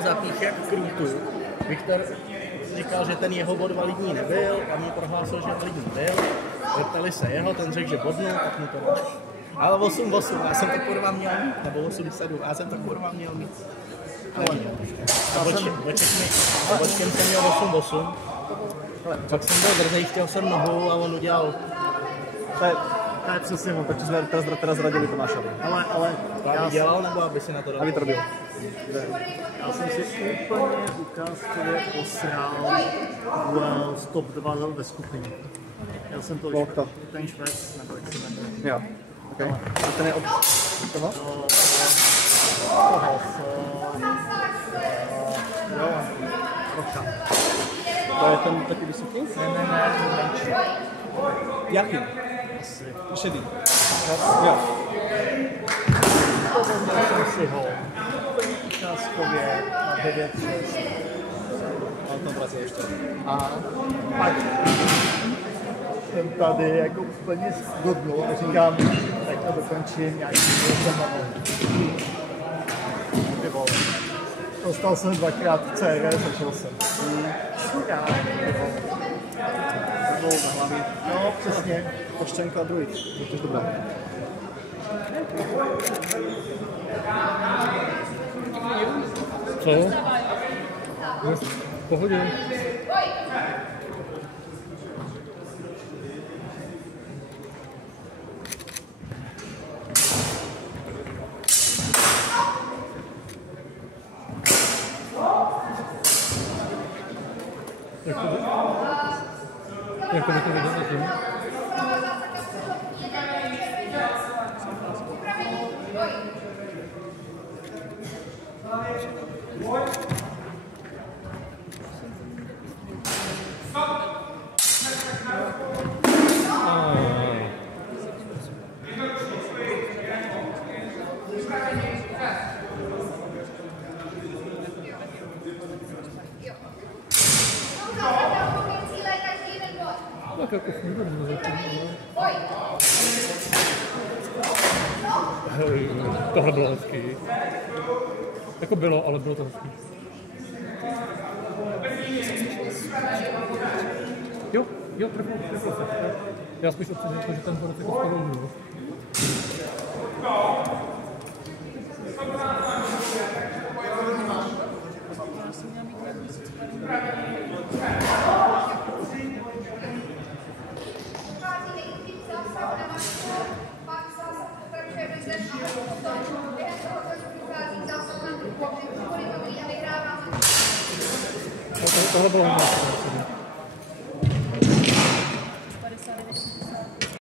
Zapíše krůtu. Viktor říkal, že ten jeho bod validní nebyl, a mě prohlásil, že validní byl. Zeptali se jeho, ten řekl, že bodnul, tak mu to dal. Ale 8-8, já jsem to kurva měl mít, nebo 8-7, já jsem to kurva měl mít. Bočkem jsem měl 8-8. Pak jsem byl drzej, chtěl jsem nohu a on udělal. To je přesně, no, takže jsme teda zradili Tomášovi. Ale já dělal, nebo aby si na to dal? Aby to robil. Já jsem si úplně ukázkově posral duel z top 2 ve skupině. Já jsem to už ten Švec, nebo jak se jmenuje. Jo, okay. A ten je od toho? Jo, Roka. To je ten taky vysoký? Ne, menší. Jaký? Asi. Šedý. Jo. Poznal jsem si ho úplně ukázkově na 9-6. Ale tam vrací ještě. A pak jsem tady jako úplně zgodnul a říkám, tak to dokončím nějaký jsem ty vole. Dostal jsem 2x CR, začal jsem. Surá, ty vole. To bylo na hlavě. No, přesně. Poštěnka a druid. To je dobré. Co? V pohodě. Jak to by to viděl zatím? Tak jako funguje na zatím, ale... Tohle bylo hezký. Jako bylo, ale bylo to hezký. Jo, trefil se. Já spíš ocením to, že ten borec jako spadl. Tohle bylo